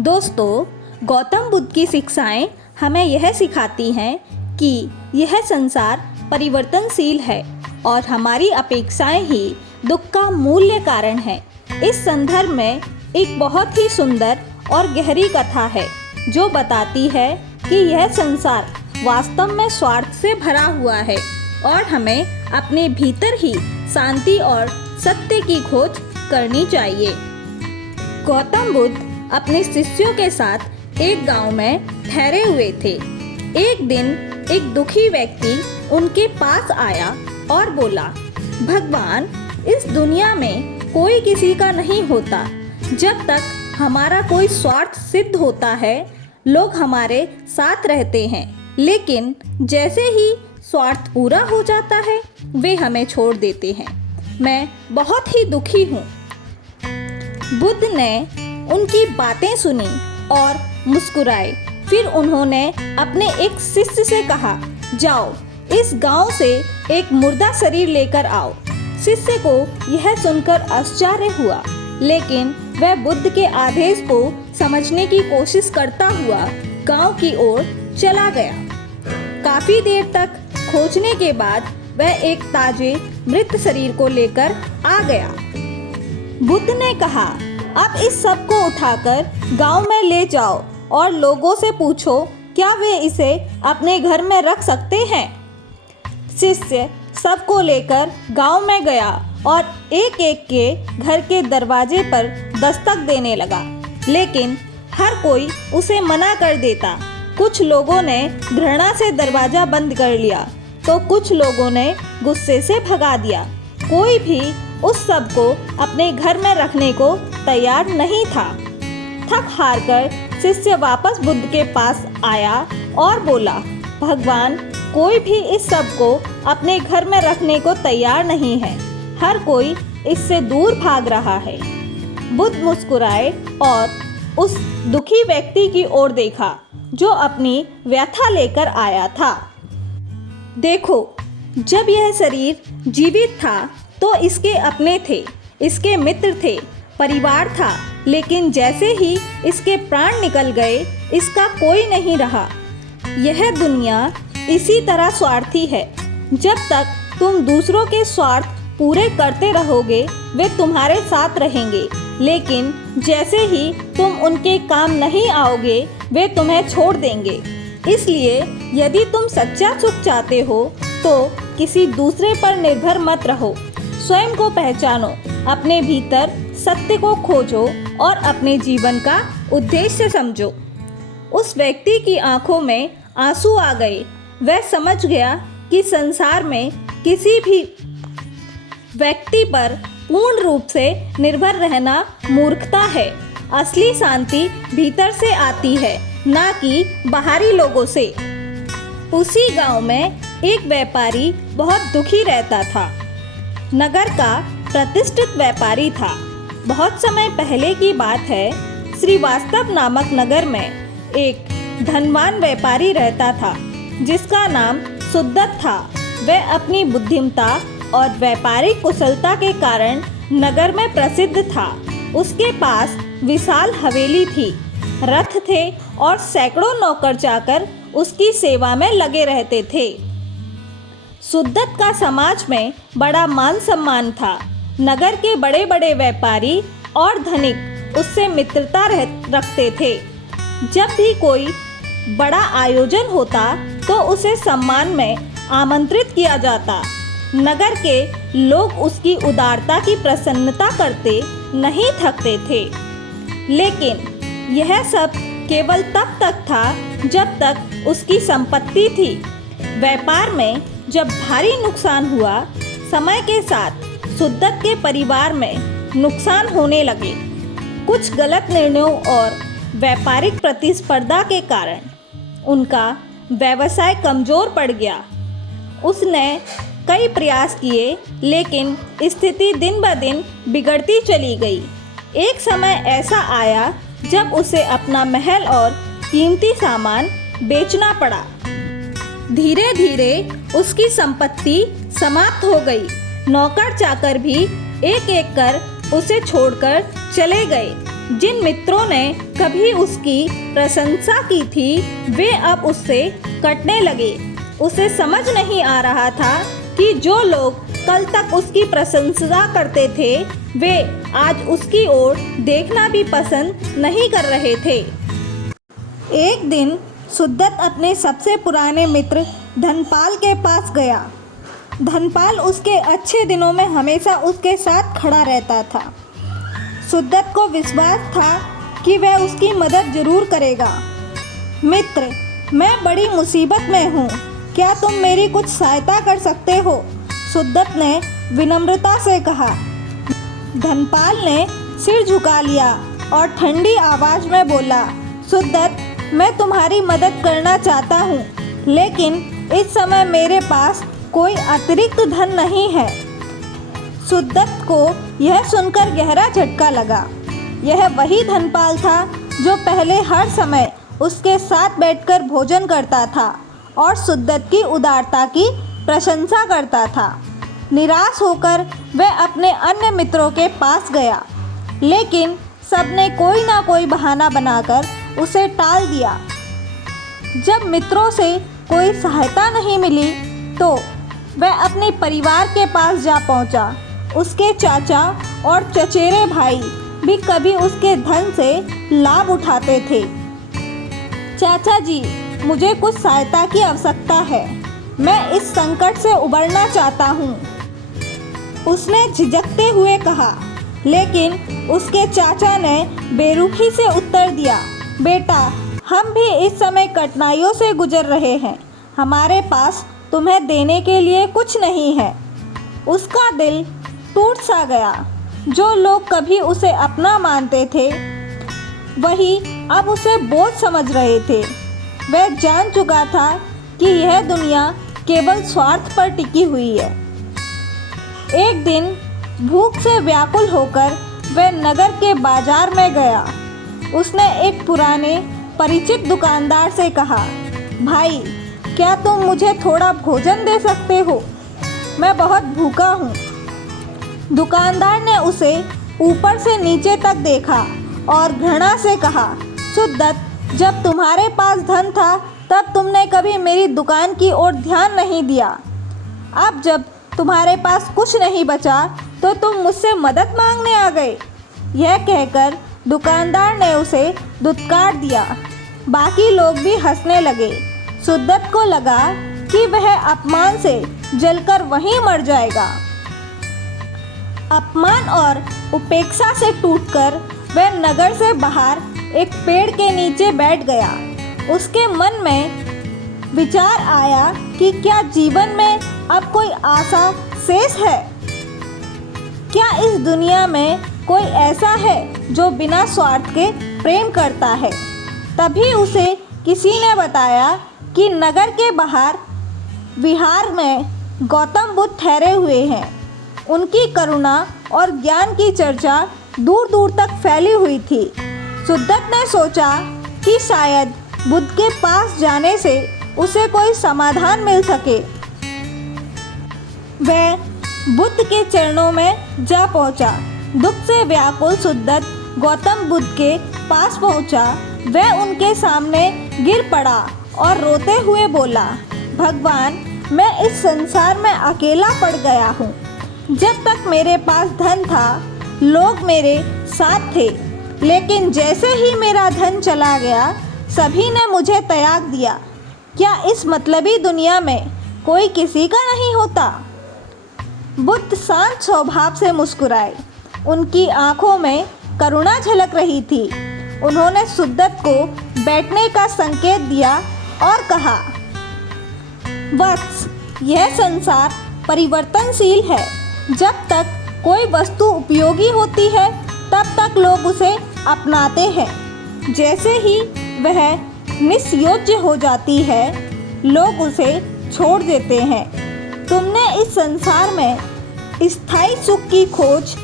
दोस्तों, गौतम बुद्ध की शिक्षाएं हमें यह सिखाती हैं कि यह संसार परिवर्तनशील है और हमारी अपेक्षाएं ही दुख का मूल्य कारण है। इस संदर्भ में एक बहुत ही सुंदर और गहरी कथा है जो बताती है कि यह संसार वास्तव में स्वार्थ से भरा हुआ है और हमें अपने भीतर ही शांति और सत्य की खोज करनी चाहिए। गौतम बुद्ध अपने शिष्यों के साथ एक गांव में ठहरे हुए थे। एक दिन एक दुखी व्यक्ति उनके पास आया और बोला, भगवान, इस दुनिया में कोई किसी का नहीं होता। जब तक हमारा कोई स्वार्थ सिद्ध होता है, लोग हमारे साथ रहते हैं, लेकिन जैसे ही स्वार्थ पूरा हो जाता है, वे हमें छोड़ देते हैं। मैं बहुत ही दुखी हूँ। बुद्ध ने उनकी बातें सुनी और मुस्कुराए। फिर उन्होंने अपने एक शिष्य से कहा, जाओ इस गांव से एक मुर्दा शरीर लेकर आओ। शिष्य को यह सुनकर आश्चर्य हुआ, लेकिन वह बुद्ध के आदेश को समझने की कोशिश करता हुआ गांव की ओर चला गया। काफी देर तक खोजने के बाद वह एक ताजे मृत शरीर को लेकर आ गया। बुद्ध ने कहा, अब इस सब को उठाकर गांव में ले जाओ और लोगों से पूछो क्या वे इसे अपने घर में रख सकते हैं। शिष्य सबको लेकर गांव में गया और एक एक के घर के दरवाजे पर दस्तक देने लगा, लेकिन हर कोई उसे मना कर देता। कुछ लोगों ने घृणा से दरवाज़ा बंद कर लिया तो कुछ लोगों ने गुस्से से भगा दिया। कोई भी उस सब को अपने घर में रखने को तैयार नहीं था। थक हार कर शिष्य वापस बुद्ध के पास आया और बोला, भगवान, कोई भी इस सब को अपने घर में रखने को तैयार नहीं है। हर कोई इससे दूर भाग रहा है। बुद्ध मुस्कुराए और उस दुखी व्यक्ति की ओर देखा जो अपनी व्यथा लेकर आया था। देखो, जब यह शरीर जीवित था तो इसके अपने थे, इसके मित्र थे, परिवार था, लेकिन जैसे ही इसके प्राण निकल गए, इसका कोई नहीं रहा। यह दुनिया इसी तरह स्वार्थी है। जब तक तुम दूसरों के स्वार्थ पूरे करते रहोगे, वे तुम्हारे साथ रहेंगे, लेकिन जैसे ही तुम उनके काम नहीं आओगे, वे तुम्हें छोड़ देंगे। इसलिए यदि तुम सच्चा सुख चाहते हो तो किसी दूसरे पर निर्भर मत रहो। स्वयं को पहचानो, अपने भीतर सत्य को खोजो और अपने जीवन का उद्देश्य समझो। उस व्यक्ति की आंखों में आंसू आ गए। वह समझ गया कि संसार में किसी भी व्यक्ति पर पूर्ण रूप से निर्भर रहना मूर्खता है। असली शांति भीतर से आती है, ना कि बाहरी लोगों से। उसी गांव में एक व्यापारी बहुत दुखी रहता था। नगर का प्रतिष्ठित व्यापारी था। बहुत समय पहले की बात है। श्रीवास्तव नामक नगर में एक धनवान व्यापारी रहता था जिसका नाम सुद्दत था। वह अपनी बुद्धिमत्ता और व्यापारिक कुशलता के कारण नगर में प्रसिद्ध था। उसके पास विशाल हवेली थी, रथ थे और सैकड़ों नौकर चाकर उसकी सेवा में लगे रहते थे। सुद्दत का समाज में बड़ा मान सम्मान था। नगर के बड़े बड़े व्यापारी और धनिक उससे मित्रता रखते थे। जब भी कोई बड़ा आयोजन होता तो उसे सम्मान में आमंत्रित किया जाता। नगर के लोग उसकी उदारता की प्रसन्नता करते नहीं थकते थे। लेकिन यह सब केवल तब तक था जब तक उसकी संपत्ति थी। व्यापार में जब भारी नुकसान हुआ, समय के साथ सुद्दत के परिवार में नुकसान होने लगे। कुछ गलत निर्णयों और व्यापारिक प्रतिस्पर्धा के कारण उनका व्यवसाय कमज़ोर पड़ गया। उसने कई प्रयास किए, लेकिन स्थिति दिन ब दिन बिगड़ती चली गई। एक समय ऐसा आया जब उसे अपना महल और कीमती सामान बेचना पड़ा। धीरे धीरे उसकी संपत्ति समाप्त हो गई। नौकर चाकर भी एक एक कर उसे छोड़कर चले गए। जिन मित्रों ने कभी उसकी प्रशंसा की थी वे अब उससे कटने लगे। उसे समझ नहीं आ रहा था कि जो लोग कल तक उसकी प्रशंसा करते थे वे आज उसकी ओर देखना भी पसंद नहीं कर रहे थे। एक दिन सुद्दत अपने सबसे पुराने मित्र धनपाल के पास गया। धनपाल उसके अच्छे दिनों में हमेशा उसके साथ खड़ा रहता था। सुद्दत को विश्वास था कि वह उसकी मदद जरूर करेगा। मित्र, मैं बड़ी मुसीबत में हूँ, क्या तुम मेरी कुछ सहायता कर सकते हो? सुद्दत ने विनम्रता से कहा। धनपाल ने सिर झुका लिया और ठंडी आवाज़ में बोला, सुद्दत, मैं तुम्हारी मदद करना चाहता हूँ, लेकिन इस समय मेरे पास कोई अतिरिक्त धन नहीं है। सुद्दत को यह सुनकर गहरा झटका लगा। यह वही धनपाल था जो पहले हर समय उसके साथ बैठकर भोजन करता था और सुद्दत की उदारता की प्रशंसा करता था। निराश होकर वह अपने अन्य मित्रों के पास गया, लेकिन सबने कोई ना कोई बहाना बनाकर उसे टाल दिया। जब मित्रों से कोई सहायता नहीं मिली तो वह अपने परिवार के पास जा पहुंचा। उसके चाचा और चचेरे भाई भी कभी उसके धन से लाभ उठाते थे। चाचा जी, मुझे कुछ सहायता की आवश्यकता है, मैं इस संकट से उबरना चाहता हूँ, उसने झिझकते हुए कहा। लेकिन उसके चाचा ने बेरुखी से उत्तर दिया, बेटा, हम भी इस समय कठिनाइयों से गुजर रहे हैं, हमारे पास तुम्हें देने के लिए कुछ नहीं है। उसका दिल टूट सा गया। जो लोग कभी उसे अपना मानते थे वही अब उसे बोझ समझ रहे थे। वह जान चुका था कि यह दुनिया केवल स्वार्थ पर टिकी हुई है। एक दिन भूख से व्याकुल होकर वह नगर के बाजार में गया। उसने एक पुराने परिचित दुकानदार से कहा, भाई, क्या तुम मुझे थोड़ा भोजन दे सकते हो? मैं बहुत भूखा हूँ। दुकानदार ने उसे ऊपर से नीचे तक देखा और घृणा से कहा, सुद्दत, जब तुम्हारे पास धन था तब तुमने कभी मेरी दुकान की ओर ध्यान नहीं दिया। अब जब तुम्हारे पास कुछ नहीं बचा तो तुम मुझसे मदद मांगने आ गए। यह कहकर दुकानदार ने उसे धुतकार दिया। बाकी लोग भी हंसने लगे। सुद्दत को लगा कि वह अपमान से जलकर वहीं मर जाएगा। अपमान और उपेक्षा से टूटकर वह नगर से बाहर एक पेड़ के नीचे बैठ गया। उसके मन में विचार आया कि क्या जीवन में अब कोई आशा शेष है? क्या इस दुनिया में कोई ऐसा है जो बिना स्वार्थ के प्रेम करता है? तभी उसे किसी ने बताया कि नगर के बाहर विहार में गौतम बुद्ध ठहरे हुए हैं। उनकी करुणा और ज्ञान की चर्चा दूर दूर तक फैली हुई थी। सुद्दत ने सोचा कि शायद बुद्ध के पास जाने से उसे कोई समाधान मिल सके। वह बुद्ध के चरणों में जा पहुंचा। दुख से व्याकुल सुद्दत गौतम बुद्ध के पास पहुंचा। वह उनके सामने गिर पड़ा और रोते हुए बोला, भगवान, मैं इस संसार में अकेला पड़ गया हूँ। जब तक मेरे पास धन था लोग मेरे साथ थे, लेकिन जैसे ही मेरा धन चला गया सभी ने मुझे त्याग दिया। क्या इस मतलबी दुनिया में कोई किसी का नहीं होता? बुद्ध शांत स्वभाव से मुस्कुराए। उनकी आंखों में करुणा झलक रही थी। उन्होंने सुद्दत को बैठने का संकेत दिया और कहा, वत्स, यह संसार परिवर्तनशील है। जब तक कोई वस्तु उपयोगी होती है तब तक लोग उसे अपनाते हैं। जैसे ही वह निष्योग्य हो जाती है लोग उसे छोड़ देते हैं। तुमने इस संसार में स्थायी सुख की खोज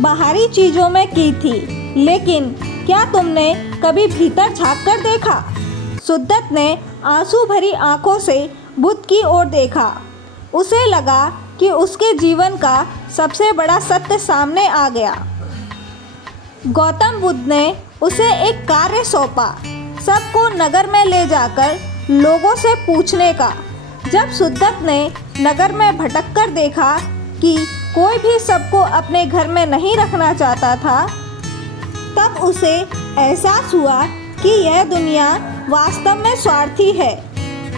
बाहरी चीज़ों में की थी, लेकिन क्या तुमने कभी भीतर झांक कर देखा? सुद्दत ने आंसू भरी आंखों से बुद्ध की ओर देखा। उसे लगा कि उसके जीवन का सबसे बड़ा सत्य सामने आ गया। गौतम बुद्ध ने उसे एक कार्य सौंपा, सबको नगर में ले जाकर लोगों से पूछने का। जब सुद्दत ने नगर में भटक कर देखा कि कोई भी सबको अपने घर में नहीं रखना चाहता था, तब उसे एहसास हुआ कि यह दुनिया वास्तव में स्वार्थी है।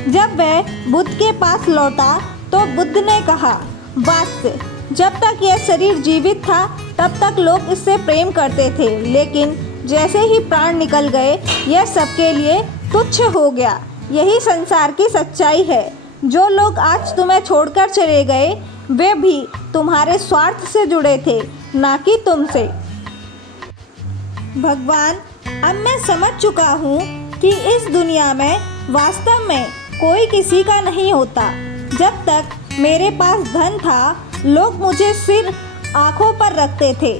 जब वह बुद्ध के पास लौटा तो बुद्ध ने कहा, वात्स्य, जब तक यह शरीर जीवित था तब तक लोग इससे प्रेम करते थे, लेकिन जैसे ही प्राण निकल गए यह सबके लिए तुच्छ हो गया। यही संसार की सच्चाई है। जो लोग आज तुम्हें छोड़कर चले गए वे भी तुम्हारे स्वार्थ से जुड़े थे, ना कि तुमसे। भगवान, अब मैं समझ चुका हूँ कि इस दुनिया में वास्तव में कोई किसी का नहीं होता। जब तक मेरे पास धन था लोग मुझे सिर आँखों पर रखते थे,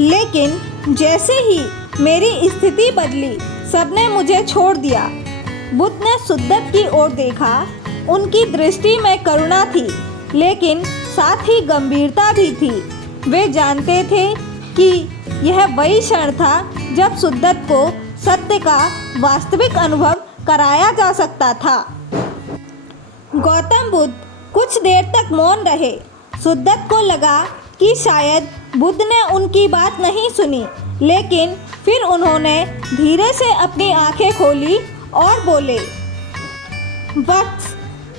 लेकिन जैसे ही मेरी स्थिति बदली सबने मुझे छोड़ दिया। बुद्ध ने सुद्दत की ओर देखा। उनकी दृष्टि में करुणा थी, लेकिन साथ ही गंभीरता भी थी। वे जानते थे कि यह वही क्षण था जब सुद्दत को सत्य का वास्तविक अनुभव कराया जा सकता था। गौतम बुद्ध कुछ देर तक मौन रहे। सुद्दत को लगा कि शायद बुद्ध ने उनकी बात नहीं सुनी, लेकिन फिर उन्होंने धीरे से अपनी आंखें खोली और बोले, वत्स,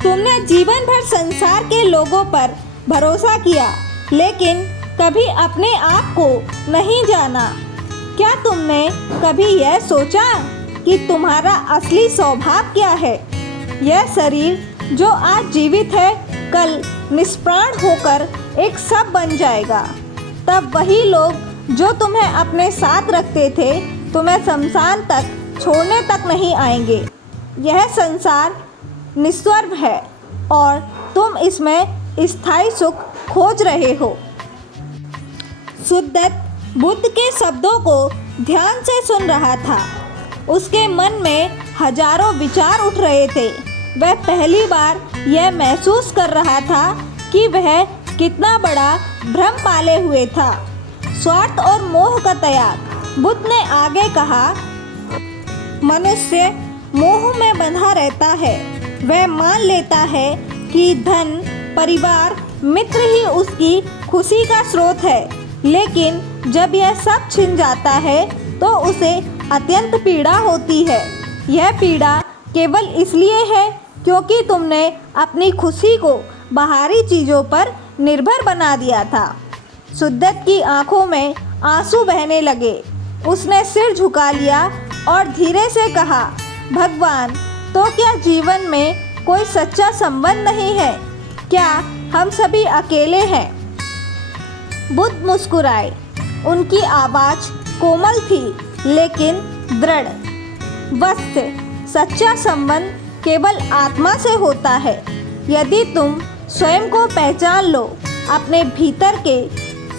तुमने जीवन भर संसार के लोगों पर भरोसा किया, लेकिन कभी अपने आप को नहीं जाना। क्या तुमने कभी यह सोचा कि तुम्हारा असली स्वभाव क्या है? यह शरीर जो आज जीवित है कल निष्प्राण होकर एक शव बन जाएगा। तब वही लोग जो तुम्हें अपने साथ रखते थे तुम्हें शमशान तक छोड़ने तक नहीं आएंगे। यह संसार निस्वर्ग है और तुम इसमें स्थायी सुख खोज रहे हो। सुद्दत बुद्ध के शब्दों को ध्यान से सुन रहा था। उसके मन में हजारों विचार उठ रहे थे। वह पहली बार यह महसूस कर रहा था कि वह कितना बड़ा भ्रम पाले हुए था। स्वार्थ और मोह का त्याग। बुद्ध ने आगे कहा, मनुष्य मोह में बंधा रहता है। वह मान लेता है कि धन, परिवार, मित्र ही उसकी खुशी का स्रोत है, लेकिन जब यह सब छिन जाता है तो उसे अत्यंत पीड़ा होती है। यह पीड़ा केवल इसलिए है क्योंकि तुमने अपनी खुशी को बाहरी चीज़ों पर निर्भर बना दिया था। सुद्दत की आंखों में आंसू बहने लगे। उसने सिर झुका लिया और धीरे से कहा, भगवान, तो क्या जीवन में कोई सच्चा संबंध नहीं है? क्या हम सभी अकेले हैं? बुद्ध मुस्कुराए। उनकी आवाज़ कोमल थी लेकिन दृढ़। वत्स, सच्चा संबंध केवल आत्मा से होता है। यदि तुम स्वयं को पहचान लो, अपने भीतर के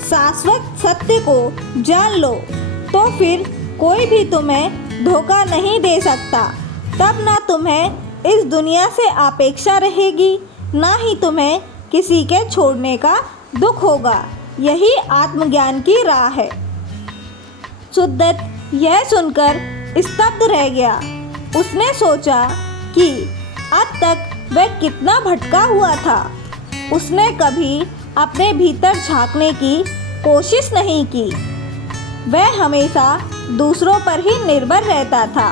शाश्वत सत्य को जान लो, तो फिर कोई भी तुम्हें धोखा नहीं दे सकता। तब ना तुम्हें इस दुनिया से अपेक्षा रहेगी, ना ही तुम्हें किसी के छोड़ने का दुख होगा। यही आत्मज्ञान की राह है। सुद्दत यह सुनकर स्तब्ध रह गया। उसने सोचा कि अब तक वह कितना भटका हुआ था। उसने कभी अपने भीतर झांकने की कोशिश नहीं की। वह हमेशा दूसरों पर ही निर्भर रहता था,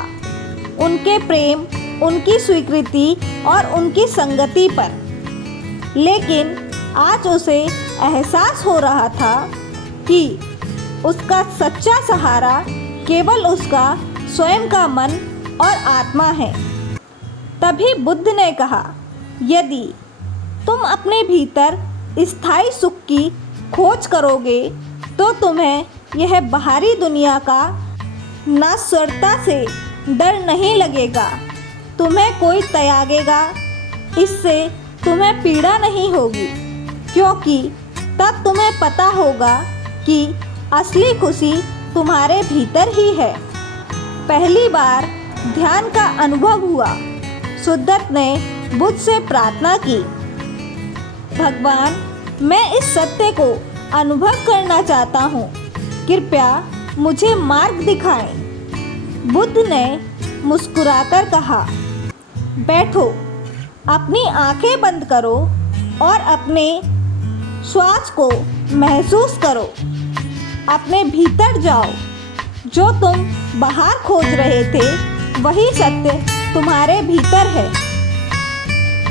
उनके प्रेम, उनकी स्वीकृति और उनकी संगति पर। लेकिन आज उसे एहसास हो रहा था कि उसका सच्चा सहारा केवल उसका स्वयं का मन और आत्मा है। तभी बुद्ध ने कहा, यदि तुम अपने भीतर स्थायी सुख की खोज करोगे तो तुम्हें यह बाहरी दुनिया का नाश्वरता से डर नहीं लगेगा। तुम्हें कोई त्यागेगा, इससे तुम्हें पीड़ा नहीं होगी, क्योंकि तब तुम्हें पता होगा कि असली खुशी तुम्हारे भीतर ही है। पहली बार ध्यान का अनुभव हुआ। सुद्दत ने बुद्ध से प्रार्थना की, भगवान, मैं इस सत्य को अनुभव करना चाहता हूँ। कृपया मुझे मार्ग दिखाएं। बुद्ध ने मुस्कुराकर कहा, बैठो, अपनी आंखें बंद करो और अपने श्वास को महसूस करो। अपने भीतर जाओ। जो तुम बाहर खोज रहे थे वही सत्य तुम्हारे भीतर है।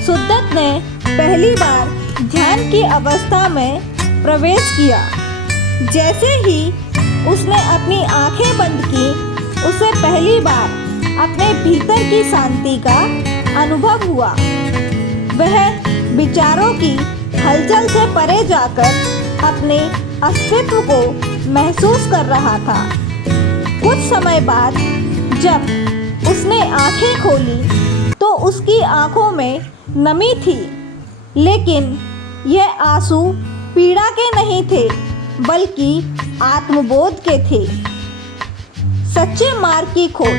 सुद्दत ने पहली बार ध्यान की अवस्था में प्रवेश किया। जैसे ही उसने अपनी आंखें बंद की, उसे पहली बार अपने भीतर की शांति का अनुभव हुआ। वह विचारों की हलचल से परे जाकर अपने अस्तित्व को महसूस कर रहा था। कुछ समय बाद जब उसने आंखें खोली तो उसकी आंखों में नमी थी, लेकिन यह आंसू पीड़ा के नहीं थे, बल्कि आत्मबोध के थे। सच्चे मार्ग की खोज।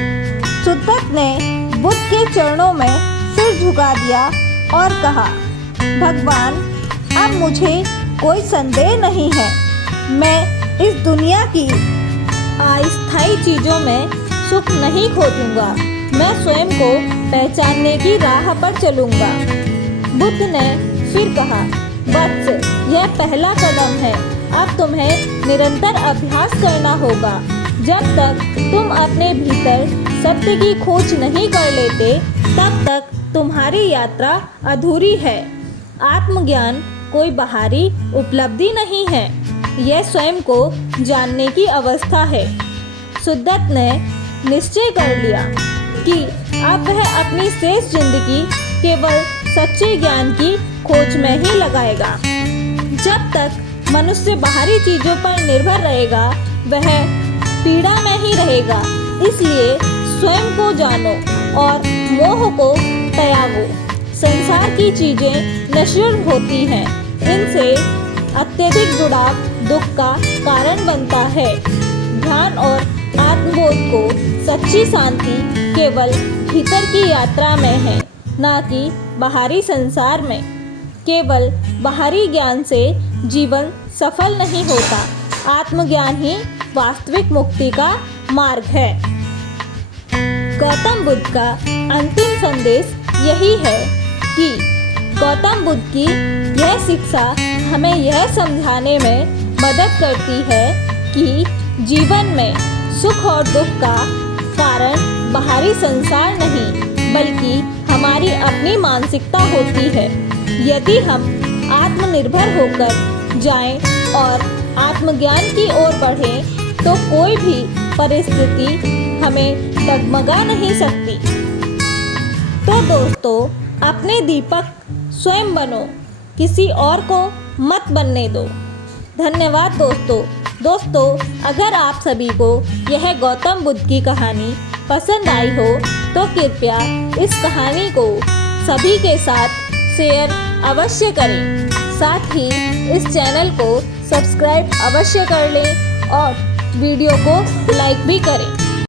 सुद्दत ने बुद्ध के चरणों में सिर झुका दिया और कहा, भगवान, अब मुझे कोई संदेह नहीं है। मैं इस दुनिया की अस्थायी चीज़ों में सुख नहीं खोजूंगा। मैं स्वयं को पहचानने की राह पर चलूंगा। बुद्ध ने फिर कहा, वत्स, यह पहला कदम है। अब तुम्हें निरंतर अभ्यास करना होगा। जब तक तुम अपने भीतर सत्य की खोज नहीं कर लेते, तब तक तुम्हारी यात्रा अधूरी है। आत्मज्ञान कोई बाहरी उपलब्धि नहीं है, यह स्वयं को जानने की अवस्था है। सुद्दत ने निश्चय कर लिया कि अब वह अपनी शेष जिंदगी केवल सच्चे ज्ञान की खोज में ही लगाएगा। जब तक मनुष्य बाहरी चीज़ों पर निर्भर रहेगा, वह पीड़ा में ही रहेगा। इसलिए स्वयं को जानो और मोह को त्यागो। संसार की चीज़ें नश्वर होती हैं, इनसे अत्यधिक जुड़ाव दुख का कारण बनता है। ध्यान और आत्मबोध को सच्ची शांति केवल भीतर की यात्रा में है, न कि बाहरी संसार में। केवल बाहरी ज्ञान से जीवन सफल नहीं होता। आत्मज्ञान ही वास्तविक मुक्ति का मार्ग है। गौतम बुद्ध का अंतिम संदेश यही है कि गौतम बुद्ध की यह शिक्षा हमें यह समझाने में मदद करती है कि जीवन में सुख और दुख का कारण बाहरी संसार नहीं, बल्कि हमारी अपनी मानसिकता होती है। यदि हम आत्मनिर्भर होकर जाएं और आत्मज्ञान की ओर बढ़ें, तो कोई भी परिस्थिति हमें डगमगा नहीं सकती। तो दोस्तों, अपने दीपक स्वयं बनो, किसी और को मत बनने दो। धन्यवाद दोस्तों, अगर आप सभी को यह गौतम बुद्ध की कहानी पसंद आई हो तो कृपया इस कहानी को सभी के साथ शेयर अवश्य करें। साथ ही इस चैनल को सब्सक्राइब अवश्य कर लें और वीडियो को लाइक भी करें।